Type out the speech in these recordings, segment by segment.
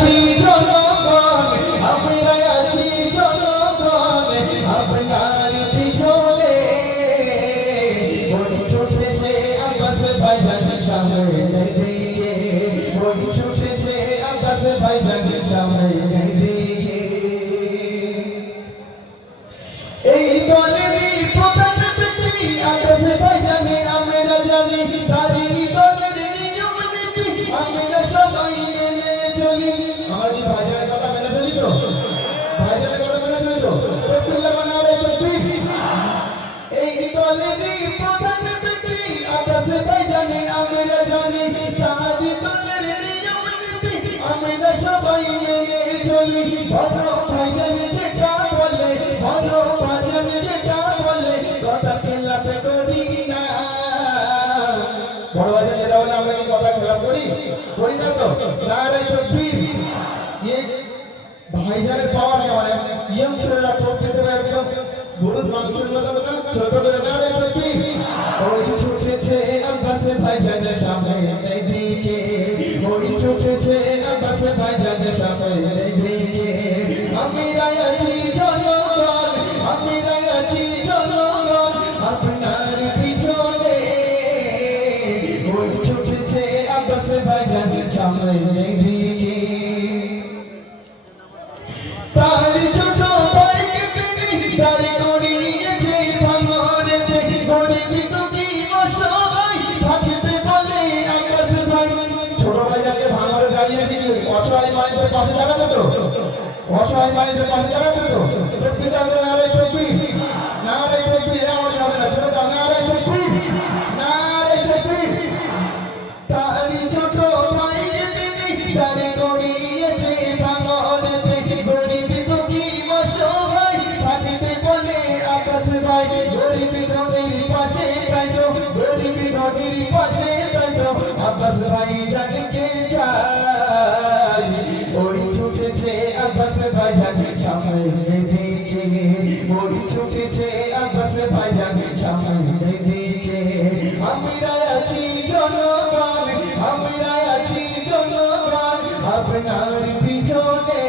আছি জনগণ, আমরা আছি জনগণ আপনার পিছনে। ওই ছুটেছে আব্বাস ভাইজান সামনের দিকে, ওই ছুটেছে আব্বাস ভাইজান সামনের দিকে। এই দলেরই প্রধান ব্যক্তি আব্বাস ভাইজানে আমরা জানি, তারই দলের নিয়ম নীতি আমরা সবাই মেনে চলি। আমরা কি ভাইজানের কথা মেনে চলি তো? ভাইজানের কথা মেনে চলি তো? তকবীর নারে তকবীর। এই দলেরই প্রধান ব্যক্তি আব্বাস ভাইজানে আমরা জানি, তারই দলের নিয়ম নীতি আমরা সবাই মেনে চলি। বড় ভাইজান যেটা বলে, বড় ভাইজান যেটা বলে কথা খেলাপ করি না। বড় ভাইজান যেটা বলে আমরা কি কথা খেলাপ করি? করি না তো? নারে তকবীর। ভাইজানের পাওয়ার কেমন? ইয়ং ছেলেরা তোপ দিতে পারে একদম গরুর মাংসের মতো না, ছোট করে। নারে তকবীর। ওই ছুটেছে আব্বাস ভাইজানের সামনের দিকে, ওই ছুটেছে আব্বাস ভাইজানের সামনের দিকে। আমরা আছি জনগণ, আমরা আছি জনগণ আপনার পিছনে। ওই ছুটেছে আব্বাস ভাইজানের সামনের দিকে। তার ছোট ভাইকে তিনি দাঁড় করিয়েছে ভাঙরেতে, গরিব দুঃখী অসহায় থাকতে বলে আব্বাস ভাই। ছোট ভাইজানকে ভাঙরে দাঁড়িয়েছে কি অসহায় মানুষের পাশে দাঁড়াতে তো? অসহায় মানুষের পাশে দাঁড়াতে তো? তকবীর নারে তকবীর, নারে তকবীর। আওয়াজ হবে না, ছোট দাও নারে তকবীর, নারে তকবীর। তার ছোট ভাইকে তিনি দাঁড় করিয়েছে ভাঙরেতে, গরিব দুঃখী অসহায় থাকতে বলে আব্বাস ভাই। গরিব ধনীর পাশে তাইতো, গরিব ধনীর পাশে তাইতো আব্বাস ভাই জানকে চাই। ওই ছুটেছে আব্বাস ভাইজান সামনের দিকে, ওই ছুটেছে আব্বাস ভাইজান সামনের দিকে। আমরা আছি জনগণ, আমরা আছি জনগণ আপনার পিছনে।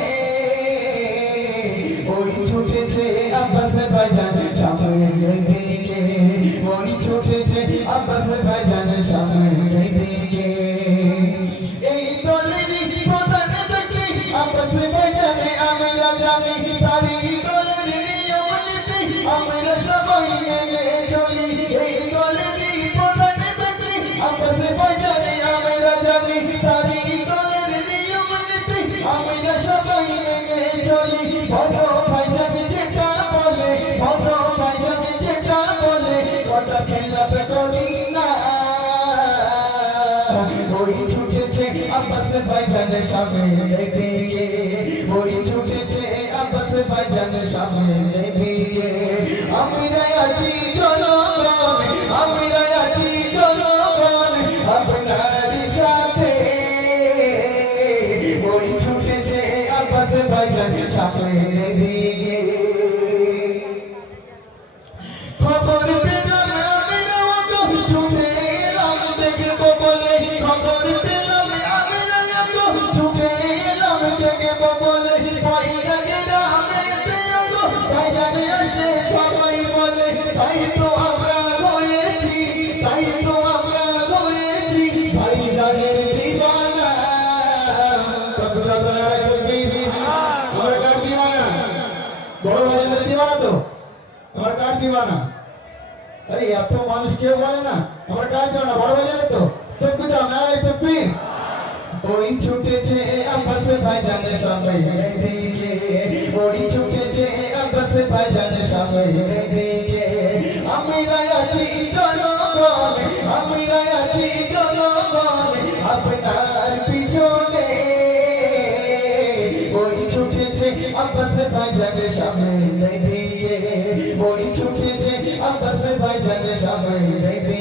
ওই ছুটেছে আব্বাস ভাইজান সামনের দিকে, ওই ছুটেছে আব্বাস ভাইজান সামনের দিকে। এই দলেরই প্রধান ব্যক্তি আব্বাস ভাইজানে আমরা জানি, তারই দলের নিয়ম নীতি আমরা সবাই মেনে চলি। এই দলেরই প্রধান ব্যক্তি আব্বাস ভাইজানে আমরা জানি, তারই দলের নিয়ম নীতি আমরা সবাই মেনে চলি। বড় ভাইজান যেটা বলে, বড় ভাইজান যেটা বলে কথা খেলাপ করি না। ওই ছুটেছে আব্বাস ভাইজানের সামনের দিকে, ওই ছুটেছে আব্বাস ভাইজানের সামনের দিকে। আমরা আছি জনগণ, আমরা আছি জনগণ আপনার সাথে। ওই ছুটেছে আব্বাস ভাইজানের সামনের দিকে। খবর পেলাম আমরা ছুটে এলাম দেখবো বলে, খবর পেলাম আমরা ছুটে এলাম দেখবো বলে। ভাইজানেরা ভাইজানে আসে সবাই বলে, তাই তো আমরা হয়েছি, তাই তো আমরা হয়েছি ভাইজানের দিওয়ানা। আমরা কার দিওয়ানা? বড় ভাইজানের দিওয়ানা তো? আমরা কার দিওয়ানা? আরে এত মানুষ কেউ বলে না আমরা কার দিওয়ানা? বড় ভাইজানের তো? তকবীর দাও নারে তকবীর। ওই ছুটেছে আব্বাস ভাইজানের সামনের দিকে, ওই ছুটেছে আব্বাস ভাইজানের সামনের দিকে। আমরা আছি জনগণ, আমরা আছি জনগণ আপনার পিছনে। ওই ছুটেছে আব্বাস ভাইজানের সামনের দিকে, ওই ছুটেছে আব্বাস ভাইজানের সামনের দিকে।